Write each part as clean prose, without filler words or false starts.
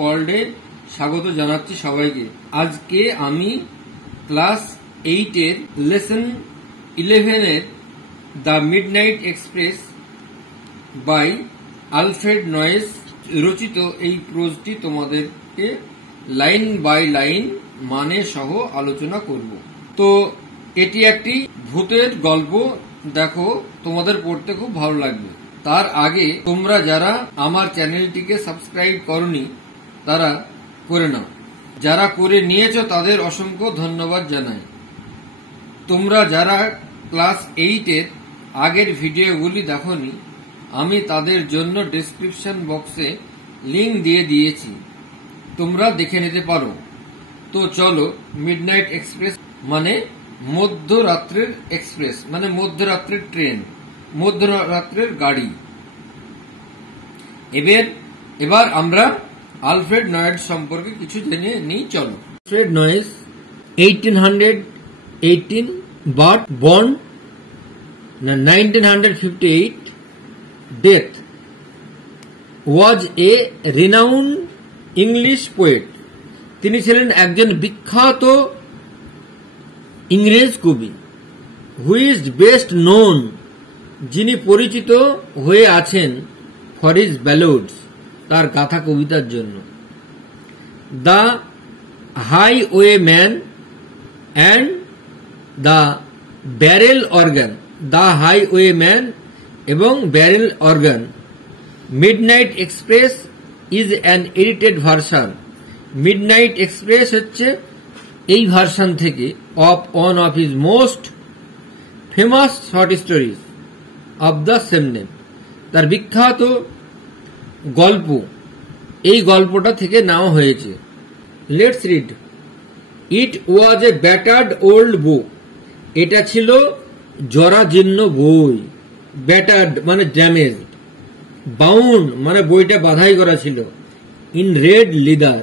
ওয়ার্ল্ডে স্বাগত জানাচ্ছি সবাইকে। আজকে আমি ক্লাস 8 এর লেসন 11 এর the midnight express by Alfred Noyes রচিত এই প্রোজটি তোমাদেরকে লাইন বাই লাইন মানে সহ আলোচনা করব। তো এটি একটি ভূতের গল্প, দেখো তোমাদের পড়তে খুব ভালো লাগবে। তার আগে তোমরা যারা আমার চ্যানেলটিকে সাবস্ক্রাইব করনি তারা করে নাও, যারা করে নিয়েছো তাদের অসংখ্য ধন্যবাদ জানাই। তোমরা যারা ক্লাস 8 এর আগের ভিডিওগুলি দেখোনি, আমি তাদের জন্য ডেসক্রিপশন বক্সে লিংক দিয়ে দিয়েছি, তোমরা দেখে নিতে পারো। তো চলো, মিডনাইট এক্সপ্রেস মানে মধ্যরাত্রের এক্সপ্রেস, মানে মধ্যরাত্রের ট্রেন, মধ্যরাত্রের গাড়ি। এবার আমরা আলফ্রেড নয়েস সম্পর্কে কিছু জেনে নিই। চলো। Alfred noise 1818 birth, born 1958, death, ওয়াজ এ রিনাউন্ড ইংলিশ পোয়েট। তিনি ছিলেন একজন বিখ্যাত ইংরেজ কবি। হু ইজ বেস্ট নোন, যিনি পরিচিত হয়ে আছেন ফর হিজ ব্যালোডস, তার গাথা কবিতার জন্য। The highwayman and the barrel organ, the highwayman এবং barrel organ. Midnight express is an edited version. Midnight Express হচ্ছে এই ভার্সন থেকে of one of his most famous short stories of the same name, তার বিখ্যাত গল্প, এই গল্পটা থেকে নেওয়া হয়েছে। Let's read. It was a battered old book, এটা ছিল জরাজীর্ণ বই। ব্যাটার্ড মানে ড্যামেজ, বাউন্ড মানে বইটা বাধাই করা ছিল, ইন রেড লিদার,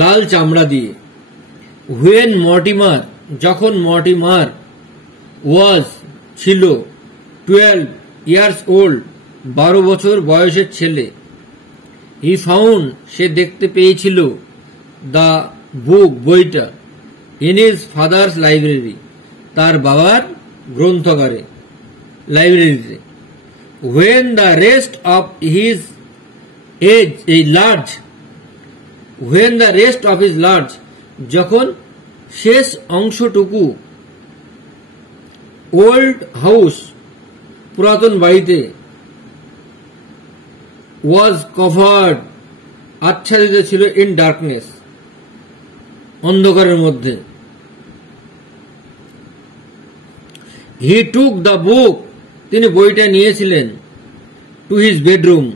লাল চামড়া দিয়ে। হুয়েন মর্টিমার, যখন মর্টিমার ওয়াজ ছিল 12 years old, 12 বছর বয়সের ছেলে, হি ফাউন্ড, সে দেখতে পেয়েছিল, দ্য বুক, বইটা, ইন হিজ ফাদার্স লাইব্রেরি, তার বাবার গ্রন্থাগারে, লাইব্রেরিতে। When the rest of his age এই large, when the rest of his large, যখন শেষ অংশটুকু, ওল্ড হাউস, পুরাতন বাড়িতে, ওয়াজ কভার্ড, আচ্ছাদিত ছিল, ইন ডার্কনেস, অন্ধকারের মধ্যে। হি টুক দ্য বুক, তিনি বইটা নিয়েছিলেন, টু হিজ বেডরুম,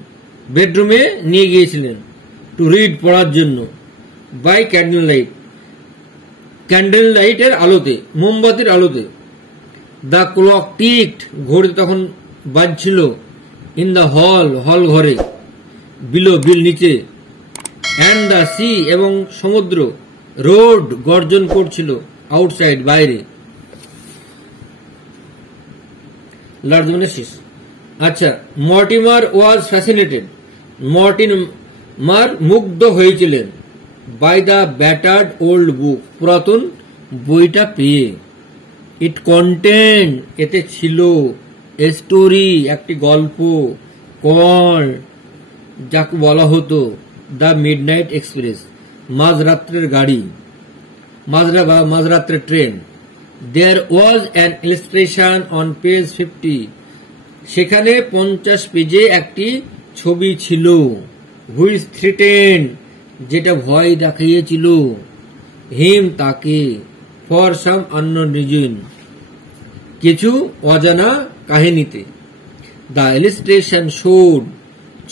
বেডরুমে নিয়ে গিয়েছিলেন, টু রিড, পড়ার জন্য, বাই ক্যান্ডেল লাইট, ক্যান্ডেল লাইটের আলোতে, মোমবাতির আলোতে। দ্য ক্লক টিকড, ঘড়ি তখন বাজছিল, ইন দ্য হল, হল ঘরে, বিলো, বিল, নিচে, অ্যান্ড দ্য সি, এবং সমুদ্র, রোড, গর্জন করছিল, আউটসাইড, বাইরে। লার্জ মানে শেষ। আচ্ছা, মর্টিমার ওয়াজ ফ্যাসিনেটেড, মর্টিমার মুগ্ধ হয়েছিলেন, by the battered old book, পুরাতন বইটা পেয়ে। ইট কন্টেন্ট, এতে ছিল, এ স্টোরি, একটি গল্প, কল, যাকে বলা হতো দ্য মিডনাইট এক্সপ্রেস, মাঝরাত্রের গাড়ি, মাঝরাত্রের train. There was an illustration on page 50, সেখানে 50 পেজে একটি ছবি ছিল, হুইচ থ্রিটেন্ড, যেটা ভয় দেখিয়েছিল, হিম, তাকে, ফর সাম আননোন রিজন, কিছু অজানা কাহিনীতে। দ্য ইলাস্ট্রেশন শোড,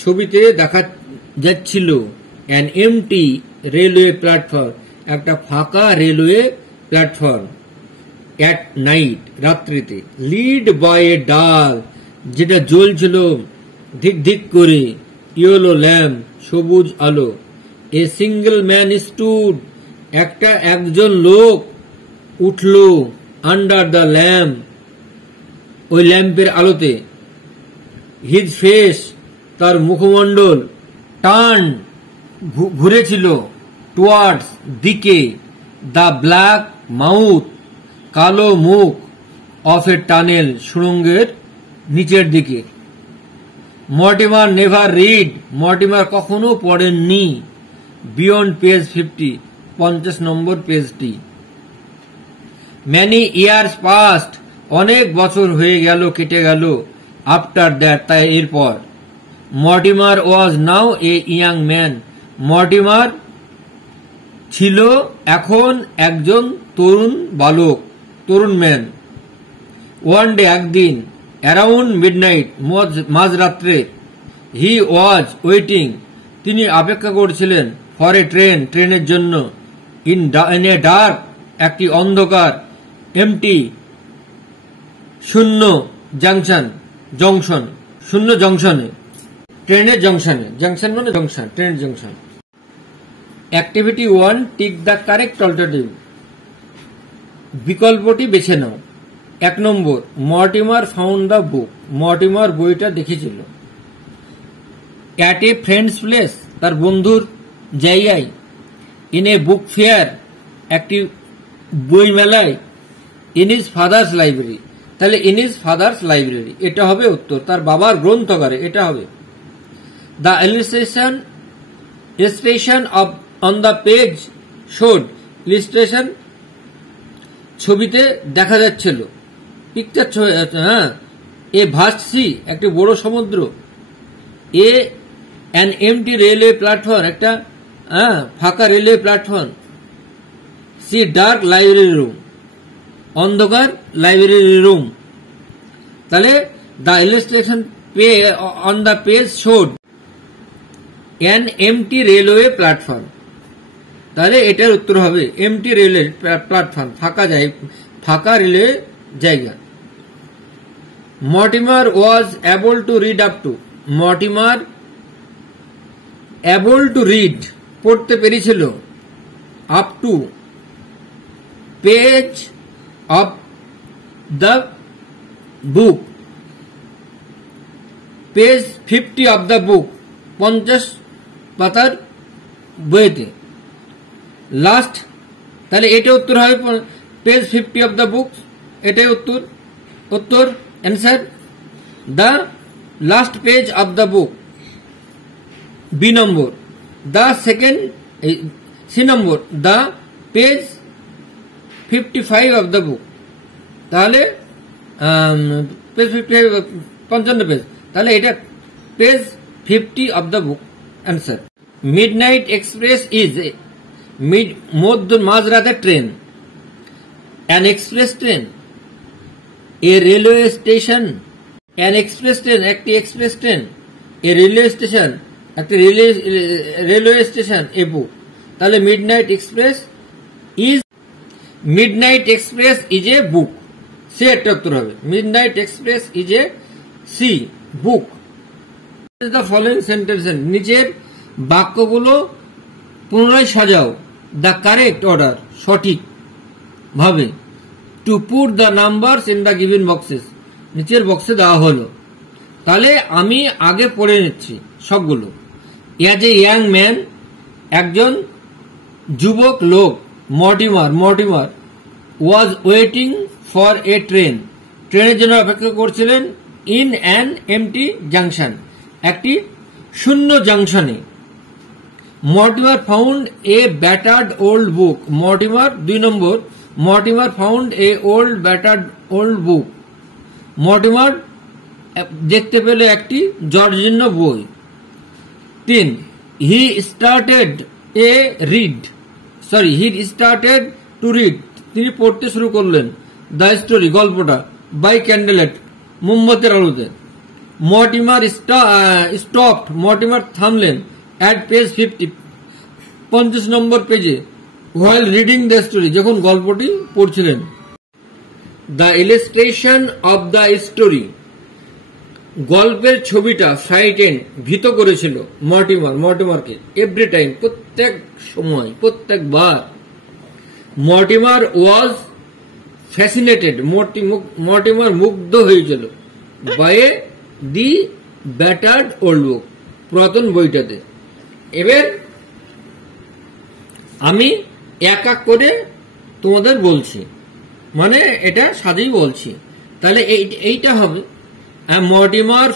ছবিতে দেখা যাচ্ছিল, অ্যান এমটি রেলওয়ে প্ল্যাটফর্ম, একটা ফাঁকা রেলওয়ে প্ল্যাটফর্ম, অ্যাট নাইট, রাত্রিতে, লিড বাই এ ডাল, যেটা জ্বলছিল ধিক ধিক করে, ইয়েলো ল্যাম্প, সবুজ আলো। এ সিঙ্গল ম্যান স্টুড, একজন লোক উঠল, আন্ডার দ্য ল্যাম্প, ওই ল্যাম্পের আলোতে। হিজ ফেস, তার মুখমণ্ডল, টার্ন, ঘুরেছিল, টুয়ার্ডস দিকে, দ্য ব্ল্যাক মাউথ কালো মুখ, অফ এ টানেল সুড়ঙ্গের নিচের দিকে। মর্টিমার নেভার রিড, মর্টিমার কখনো পড়েননি, বিয়ন্ড পেজ 50, 50 নম্বর পেজটি। ম্যানি ইয়ার্স পাস্ট, অনেক বছর হয়ে গেল, কেটে গেল, আফটার দ্যাট, তাই এরপর। Mortimer was now a young man, Mortimer ছিল এখন একজন তরুণ বালক, তরুণ ম্যান। ওয়ান ডে, একদিন, অ্যারাউন্ড মিডনাইট, মাঝরাত্রে, হি ওয়াজ ওয়েটিং, তিনি অপেক্ষা করছিলেন, ফর এ ট্রেন, ট্রেনের জন্য, ইন এ ডার্ক, একটি অন্ধকার, এমটি, শূন্য, জাংশন, জংশন, শূন্য জংশনে, ট্রেনের জংশনে, জংশন মানে জংশন, ট্রেনের junction. Activity 1, tick the correct alternative, বিকল্পটি বেছে নাও। 1 number, Mortimer found the book, Mortimer বইটা দেখেছিল। অ্যাট এ ফ্রেন্ডস প্লেস, তার বন্ধুর জায়গায়। ইন এ বুক ফেয়ার, একটি বই মেলায়। ইন হিজ ফাদার্স লাইব্রেরি, তাহলে ইন হিজ ফাদার্স লাইব্রেরি এটা হবে উত্তর, তার বাবার গ্রন্থাগারে এটা হবে। The illustration on the page showed, illustration ছবিতে দেখা যাচ্ছিল, পিকচার, হ্যাঁ। এ ভাস্ট সি, একটি বড় সমুদ্র। A an empty railway platform, একটা ফাঁকা railway platform. C dark library room, অন্ধকার লাইব্রেরি রুম। তাহলে the illustration on the page showed an empty railway platform, তাহলে এটার উত্তর হবে এমটি রেলওয়ে প্ল্যাটফর্ম, ফাঁকা রেলওয়ে জায়গা। Mortimer was able to read up to, Mortimer able to read, পড়তে পেরেছিল, up to page of the book, page 50 of the book, 50 পাতার বইতে। লাস্ট, তাহলে এটা উত্তর হবে পেজ 50 অফ দ্য বুক, এটাই উত্তর। উত্তর answer the last page of the book. B number, the second, C number, the page 55 of the book, তাহলে পেজ 55, 55 পেজ, তাহলে এটা page 50 of the book answer. Midnight express is, মাঝরাতের train. An express train, a railway station, an express train, একটি express train. A railway station, একটি railway station. A book, তাহলে Midnight express is a book, সে একটা উত্তর হবে। Midnight express is a C book. The following sentence, নিচের বাক্যগুলো পুনরায় সাজাও। দ্য কারেক্ট অর্ডার, সঠিক ভাবে। To put the numbers in the given boxes, নিচের বক্সে দেওয়া হলো। তাহলে আমি আগে পড়ে নিচ্ছি সবগুলো। অ্যাজ এ ইয়াং ম্যান, একজন যুবক লোক। Mortimer was waiting for a train, ট্রেনের জন্য অপেক্ষা করছিলেন। ইন অ্যান এমটি জাংশন, একটি শূন্য জাংশনে। Mortimer found a battered old book, Mortimer 2 number, Mortimer found a battered old book, Mortimer দেখতে পেল একটি জর্জীর্ণ বই। 3, হি স্টার্টেড টু রিড, তিনি পড়তে শুরু করলেন। দ্য স্টোরি, গল্পটা। বাই ক্যান্ডেলেট, মোমবাতির আলোতে। মর্টিমার স্টপড, মর্টিমার থামলেন। অ্যাট পেজ 50, 50 নম্বর পেজে। হোয়াইল রিডিং দ্য স্টোরি, যখন গল্পটি পড়ছিলেন। The illustration of the story, গল্পের ছবিটা ফ্রাইটেন, ভীত করেছিল মর্টিমারকে। এভরি টাইম, প্রত্যেক সময়, প্রত্যেকবার। মর্টিমার ওয়াজ ফ্যাসিনেটেড, মর্টিমার মুগ্ধ হয়েছিল। By the battered old book, পুরাতন বইটাতে। এবার আমি এক এক করে তোমাদের বলছি, মানে এটা সাজেই বলছি। তাহলে এইটা হবে Mortimer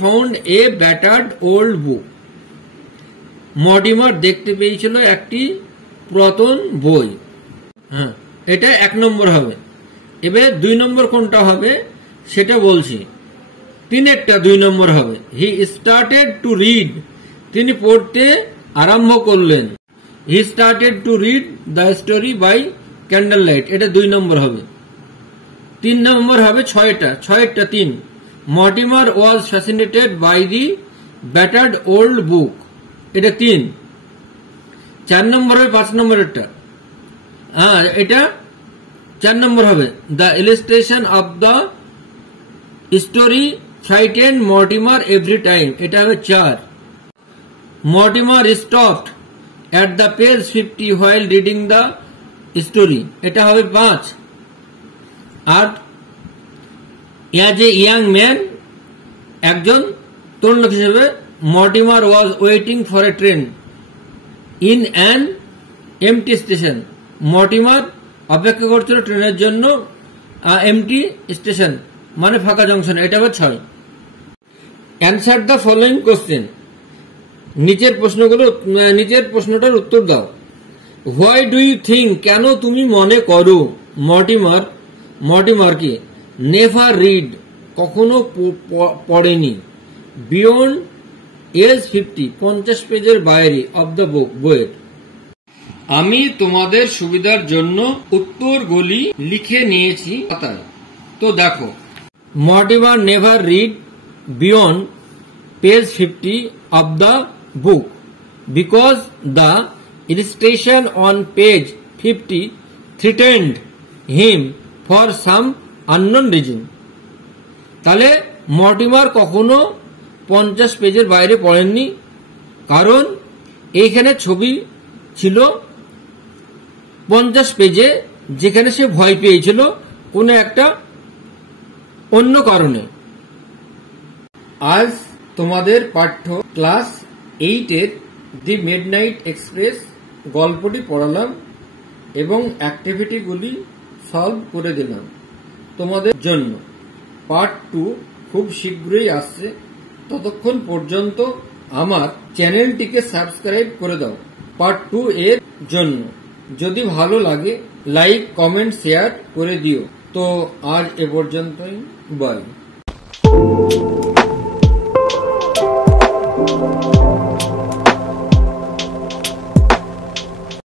found a battered old book. Mortimer দেখতে পেয়েছিল একটি পুরাতন বই। হ্যাঁ, এটা 1 নম্বর হবে। এবার 2 নম্বর কোনটা হবে সেটা বলছি। 3-এরটা 2 নম্বর হবে। হি স্টার্টেড টু রিড, তিনি পড়তে আরম্ভ করলেন। He started to read the story by candle light, এটা 2 নম্বর হবে। 3 নম্বর হবে 6-এরটা 3। Mortimer was fascinated by the battered old book, এটা 3। 4 নম্বর হবে 5 নম্বরেরটা। হ্যাঁ, এটা 4 নম্বর হবে। The illustration of the story frighten Mortimer every time, এটা হবে 4। Mortimer stopped at the page 50 while reading the story, এটা হবে 5। আর as a young man, একজন তরুণ লোক হিসেবে Mortimer was waiting for a train in an empty station, Mortimer অপেক্ষা করছিল ট্রেনের জন্য এমটি স্টেশন মানে ফাঁকা জংশন, এটা হবে 6। অ্যান্সার দ্য ফলোইং কোশ্চেন, নিচের প্রশ্নটার উত্তর দাও। হোয়াই ডু ইউ থিঙ্ক, কেন তুমি মনে করো মর্টিমার কি নেভার রিড, কখনো পড়েনি, বিয়ন্ড এজ 50 পেজের বাইরে অব দ্য বুক, বইয়ের। আমি তোমাদের সুবিধার জন্য উত্তরগুলি লিখে নিয়েছি পাতায়, তো দেখো। Mortimer never read beyond page 50 of the book because the illustration on page 50 threatened him for some unknown reason. তাহলে মর্টিমার কখনো 50 পেজের বাইরে পড়েননি, কারণ এইখানে ছবি ছিল 50 পেজে, যেখানে সে ভয় পেয়েছিল কোনো একটা অন্য কারণে। আজ তোমাদের পাঠ্য ক্লাস 8-এর দি মিডনাইট এক্সপ্রেস গল্পটি পড়ালাম এবং অ্যাক্টিভিটিগুলি সলভ করে দিলাম তোমাদের জন্য। পার্ট 2 খুব শীঘ্রই আসছে, ততক্ষণ পর্যন্ত আমার চ্যানেলটিকে সাবস্ক্রাইব করে দাও পার্ট 2 এর জন্য। যদি ভালো লাগে লাইক, কমেন্ট, শেয়ার করে দিও। তো আজ এ পর্যন্তই, বাই।